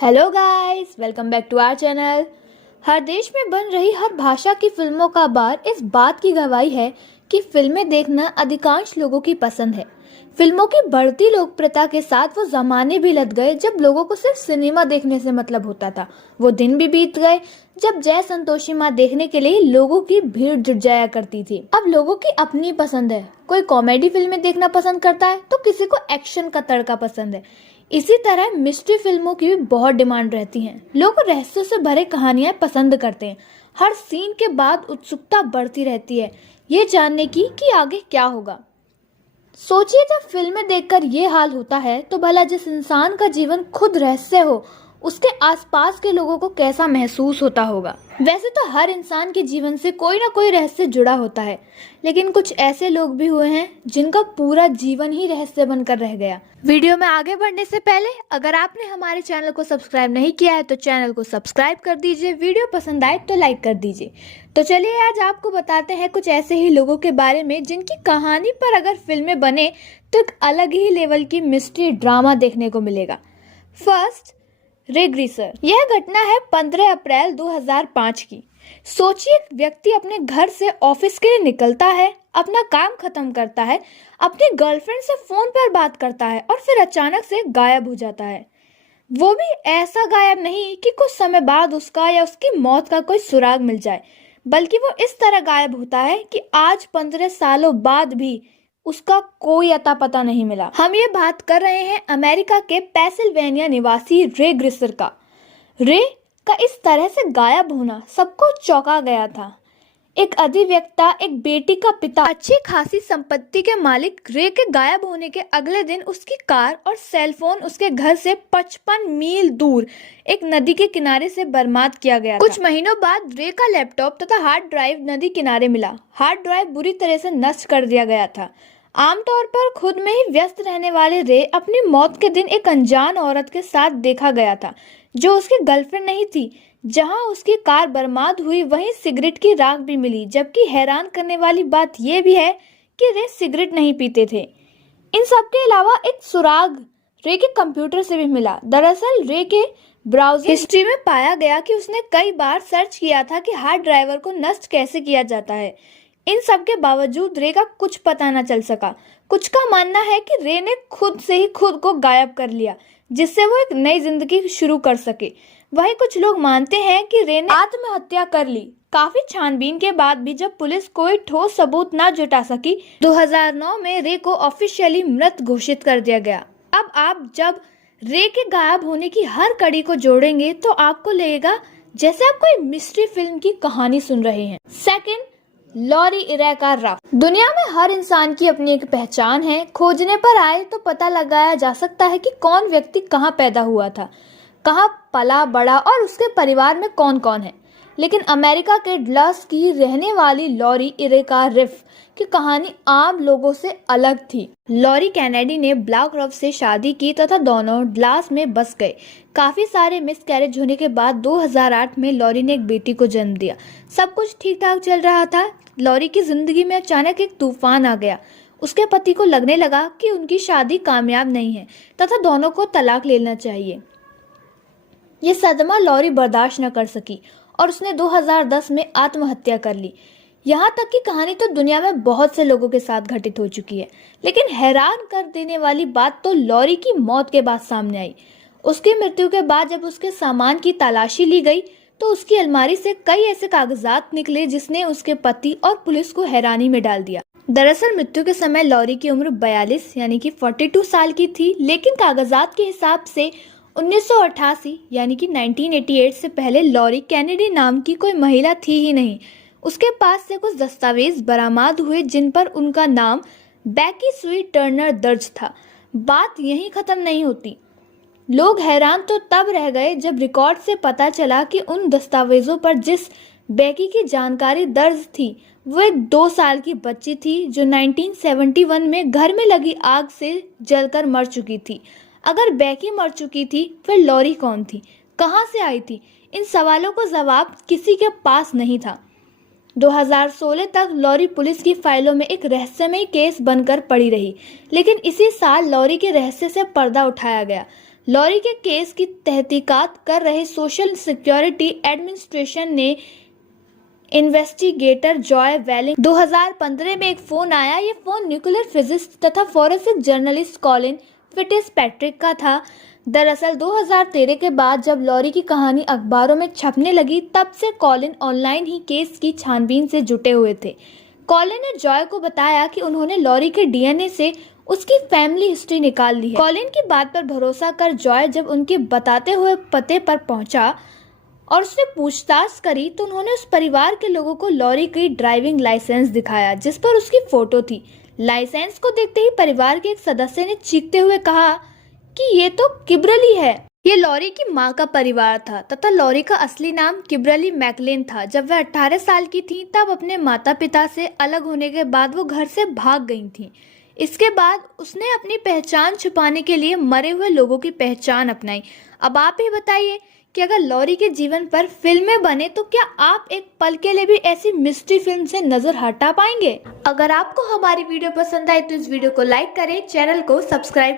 Hello guys, welcome back to our channel. हर देश में बन रही हर भाषा की फिल्मों का बार इस बात की गवाही है कि फिल्में देखना अधिकांश लोगों की पसंद है। फिल्मों की बढ़ती लोकप्रियता के साथ वो जमाने भी लद गए जब लोगों को सिर्फ सिनेमा देखने से मतलब होता था। वो दिन भी बीत गए जब जय संतोषी माँ देखने के लिए लोगों की भीड़ जुट जाया करती थी। अब लोगों की अपनी पसंद है, कोई कॉमेडी फिल्में देखना पसंद करता है तो किसी को एक्शन का तड़का पसंद है। इसी तरह मिस्ट्री फिल्मों की भी बहुत डिमांड रहती है। लोग रहस्यों से भरे कहानियां पसंद करते हैं। हर सीन के बाद उत्सुकता बढ़ती रहती है ये जानने की कि आगे क्या होगा। सोचिए, जब फिल्में देखकर ये हाल होता है तो भला जिस इंसान का जीवन खुद रहस्य हो उसके आसपास के लोगों को कैसा महसूस होता होगा। वैसे तो हर इंसान के जीवन से कोई ना कोई रहस्य जुड़ा होता है, लेकिन कुछ ऐसे लोग भी हुए हैं जिनका पूरा जीवन ही रहस्य बनकर रह गया। वीडियो में आगे बढ़ने से पहले अगर आपने हमारे चैनल को सब्सक्राइब नहीं किया है तो चैनल को सब्सक्राइब कर दीजिए, वीडियो पसंद आए तो लाइक कर दीजिए। तो चलिए आज आपको बताते हैं कुछ ऐसे ही लोगों के बारे में जिनकी कहानी पर अगर फिल्में बने तो एक अलग ही लेवल की मिस्ट्री ड्रामा देखने को मिलेगा। फर्स्ट, रे ग्रीसर। यह घटना है 15 अप्रैल 2005 की। सोचिए, एक व्यक्ति अपने घर से ऑफिस के लिए निकलता है, अपना काम खत्म करता है, अपनी गर्लफ्रेंड से फोन पर बात करता है और फिर अचानक से गायब हो जाता है। वो भी ऐसा गायब नहीं कि कुछ समय बाद उसका या उसकी मौत का कोई सुराग मिल जाए, बल्कि वो इस तरह गायब होता है कि आज 15 सालों बाद भी उसका कोई अता पता नहीं मिला। हम ये बात कर रहे हैं अमेरिका के पेंसिल्वेनिया निवासी रे ग्रीसर का। रे का इस तरह से गायब होना सबको चौंका गया था। एक अधिवक्ता, एक बेटी का पिता, अच्छी खासी संपत्ति के मालिक रे के गायब होने के अगले दिन उसकी कार और सेलफोन उसके घर से 55 मील दूर एक नदी के किनारे से बर्बाद किया गया था। कुछ महीनों बाद रे का लैपटॉप तथा हार्ड ड्राइव नदी किनारे मिला। हार्ड ड्राइव बुरी तरह से नष्ट कर दिया गया था। आमतौर पर खुद में ही व्यस्त रहने वाले रे अपनी मौत के दिन एक अनजान औरत के साथ देखा गया था जो उसकी गर्लफ्रेंड नहीं थी। जहां उसकी कार बर्बाद हुई वहीं सिगरेट की राख भी मिली, जबकि हैरान करने वाली बात यह भी है कि रे सिगरेट नहीं पीते थे। इन सब के अलावा एक सुराग रे के कंप्यूटर से भी मिला। दरअसल रे के ब्राउजिंग हिस्ट्री में पाया गया कि उसने कई बार सर्च किया था कि हार्ड ड्राइवर को नष्ट कैसे किया जाता है। इन सब के बावजूद रे का कुछ पता न चल सका। कुछ का मानना है कि रे ने खुद से ही खुद को गायब कर लिया जिससे वो एक नई जिंदगी शुरू कर सके। वहीं कुछ लोग मानते हैं कि रे ने आत्महत्या कर ली। काफी छानबीन के बाद भी जब पुलिस कोई ठोस सबूत न जुटा सकी, 2009 में रे को ऑफिशियली मृत घोषित कर दिया गया। अब आप जब रे के गायब होने की हर कड़ी को जोड़ेंगे तो आपको लगेगा जैसे आप कोई मिस्ट्री फिल्म की कहानी सुन रहे हैं। सेकंड, लॉरी इरेका रफ। दुनिया में हर इंसान की अपनी एक पहचान है। खोजने पर आए तो पता लगाया जा सकता है कि कौन व्यक्ति कहाँ पैदा हुआ था, कहाँ पला बड़ा और उसके परिवार में कौन कौन है। लेकिन अमेरिका के डलस की रहने वाली लॉरी इरेका रिफ की कहानी आम लोगों से अलग थी। लॉरी कैनेडी ने ब्लैक रफ से शादी की तथा दोनों डलस में बस गए। काफी सारे मिसकैरेज होने के बाद 2008 में लॉरी ने एक बेटी को जन्म दिया। सब कुछ ठीक ठाक चल रहा था। लॉरी की जिंदगी में अचानक एक तूफान आ गया। उसके पति को लगने लगा कि उनकी शादी कामयाब नहीं है तथा दोनों को तलाक लेना चाहिए। ये सदमा लॉरी बर्दाश्त न कर सकी और उसने 2010 में आत्महत्या कर ली। यहाँ तक की कहानी तो दुनिया में बहुत से लोगों के साथ घटित हो चुकी है, लेकिन हैरान कर देने वाली बात तो लॉरी की मौत के बाद सामने आई। उसकी मृत्यु के बाद जब उसके सामान की तलाशी ली गई तो उसकी अलमारी से कई ऐसे कागजात निकले जिसने उसके पति और पुलिस को हैरानी में डाल दिया। दरअसल मृत्यु के समय लॉरी की उम्र 42 यानी कि 42 साल की थी, लेकिन कागजात के हिसाब से 1988 यानी कि 1988 से पहले लॉरी कैनेडी नाम की कोई महिला थी ही नहीं। उसके पास से कुछ दस्तावेज बरामद हुए जिन पर उनका नाम बैकी स्वीट टर्नर दर्ज था। बात यहीं खत्म नहीं होती। लोग हैरान तो तब रह गए जब रिकॉर्ड से पता चला कि उन दस्तावेजों पर जिस बैकी की जानकारी दर्ज थी वो एक 2 साल की बच्ची थी जो 1971 में घर में लगी आग से जलकर मर चुकी थी। अगर बैकी मर चुकी थी फिर लॉरी कौन थी, कहां से आई थी? इन सवालों का जवाब किसी के पास नहीं था। 2016 तक लॉरी पुलिस की फाइलों में एक रहस्यमय केस बनकर पड़ी रही, लेकिन इसी साल लॉरी के रहस्य से पर्दा उठाया गया। लॉरी के केस की तहकीकात कर रहे सोशल सिक्योरिटी एडमिनिस्ट्रेशन ने इन्वेस्टिगेटर जॉय वेलिंग 2015 में एक फोन आया। ये फोन न्यूक्लियर फिजिसिस्ट तथा फोरेंसिक जर्नलिस्ट कॉलिन फिट्जपैट्रिक का था। दरअसल 2013 के बाद जब लॉरी की कहानी अखबारों में छपने लगी, तब से कॉलिन ऑनलाइन ही केस की छानबीन से जुटे हुए थे। कॉलिन ने जॉय को बताया कि उन्होंने लॉरी के डीएनए से उसकी फैमिली हिस्ट्री निकाल ली है। कॉलिन की बात पर भरोसा कर जॉय जब उनके बताते हुए पते पर पहुंचा और उसने पूछताछ करी तो उन्होंने उस परिवार के लोगों को लॉरी की ड्राइविंग लाइसेंस दिखाया, जिस पर उसकी फोटो थी। लाइसेंस को देखते ही परिवार के एक सदस्य ने चीखते हुए कहा कि ये तो किब्रली है। ये लॉरी की मां का परिवार था तथा लॉरी का असली नाम किब्रली मैकलेन था। जब वह 18 साल की थी तब अपने माता पिता से अलग होने के बाद वो घर से भाग गई थी। इसके बाद उसने अपनी पहचान छुपाने के लिए मरे हुए लोगों की पहचान अपनाई। अब आप ही बताइए कि अगर लॉरी के जीवन पर फिल्में बने तो क्या आप एक पल के लिए भी ऐसी मिस्ट्री फिल्म से नजर हटा पाएंगे? अगर आपको हमारी वीडियो पसंद आए तो इस वीडियो को लाइक करें, चैनल को सब्सक्राइब